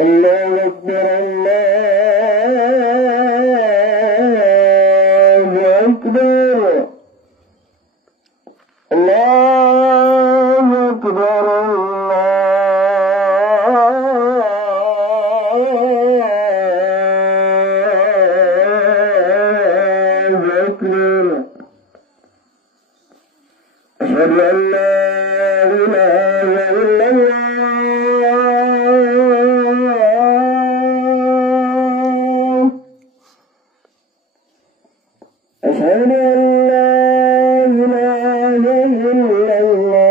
الله أكبر الله أكبر الله أكبر الله أكبر أشهد أن لا إله إلا الله أشهد أن لا إله إلا الله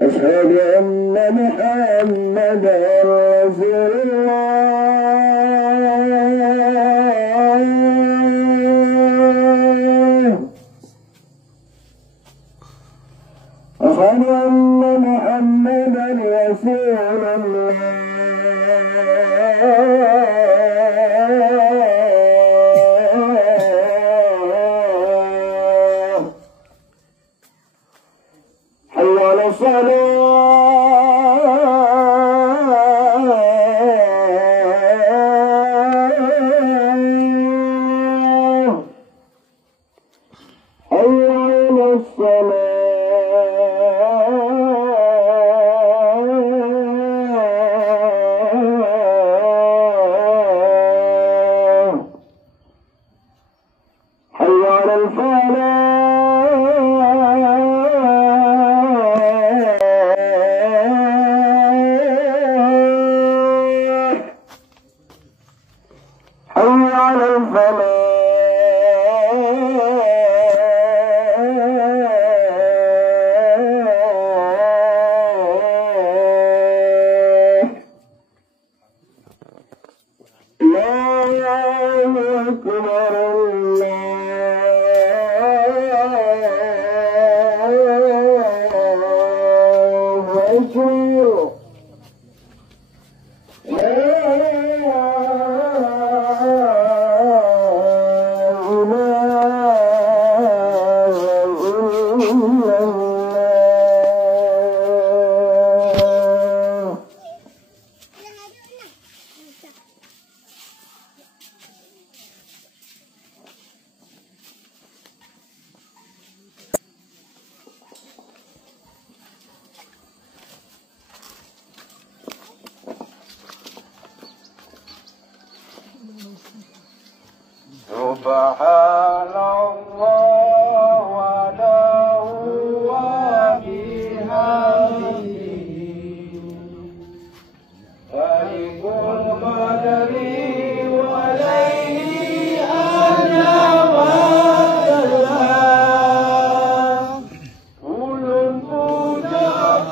أشهد أن محمدا رسول الله أشهد أن محمدا رسول الله حي على الصلاة حي على الصلاة حي على الفلاح حي على الفلاح الله أكبر الله أكبر سبحان الله وله وبحمده خالق القدر وليه أنا والله كل مجاب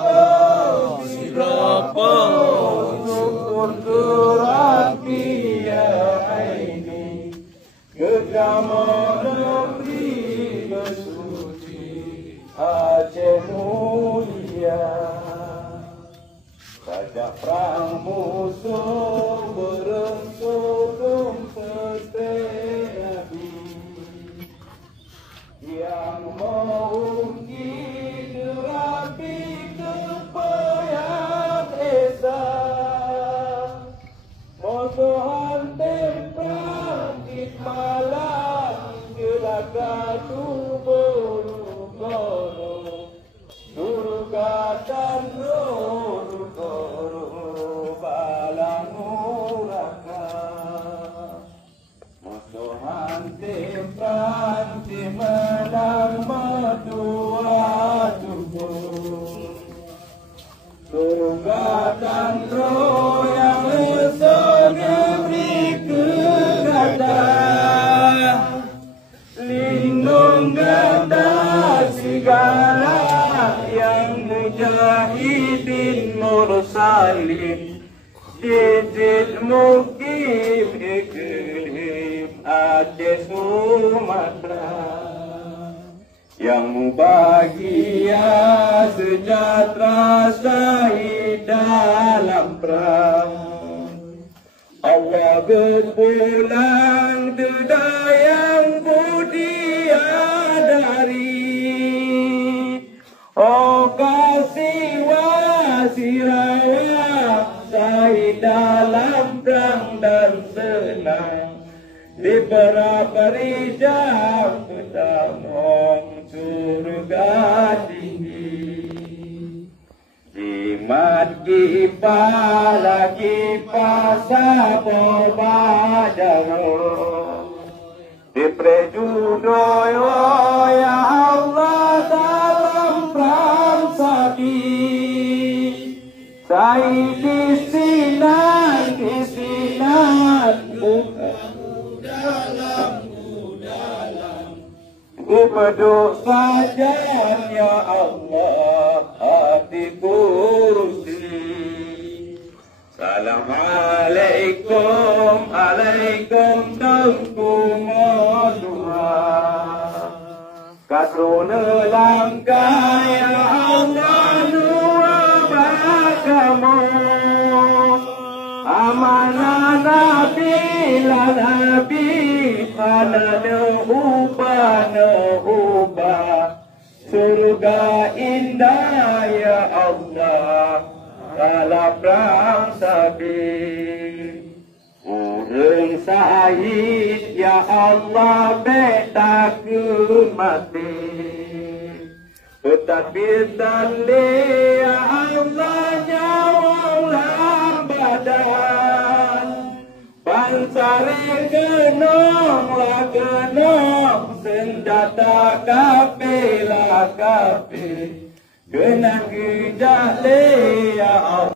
بربه شكر ربي يا عيني Kedama negeri bersuci Aceh mulia Raja perang musuh berensur dompet Nabi Yang mengungkit Rabi kebayang Esa Motohan tempat malam gelaga bolu-bolu surga dan bolu-bolu balang uraka musuhan tempat di malam medua tubuh surga dan roh yang segeri kegadah lindung gada segala yang mujahidin mursalin didit mukim iklim Aceh Sumatera yang bahagia sejahtera sahid dalam perang Allah berpulang yang budia dari oh kasih wasirawat saya dalam perang dan senang diberi jam pertama surga tinggi jimat kipa lagi pasabo badawo diprejudoy ya Allah dalam perang sabi saya kisinan Ibaduk saja ya Allah hati kursi Assalamualaikum alaikum tengku modua Kasruna langkah ya Allah nua bakamu Amanah Nabi la Nabi Mana ubah surga indah ya Allah dalam perang sabi urang sahid ya Allah beta ke mati tetapi tanda ya Allah nyawa lambadan Pansare kenong la kenong senjata kape la kape kenang gijale ya Allah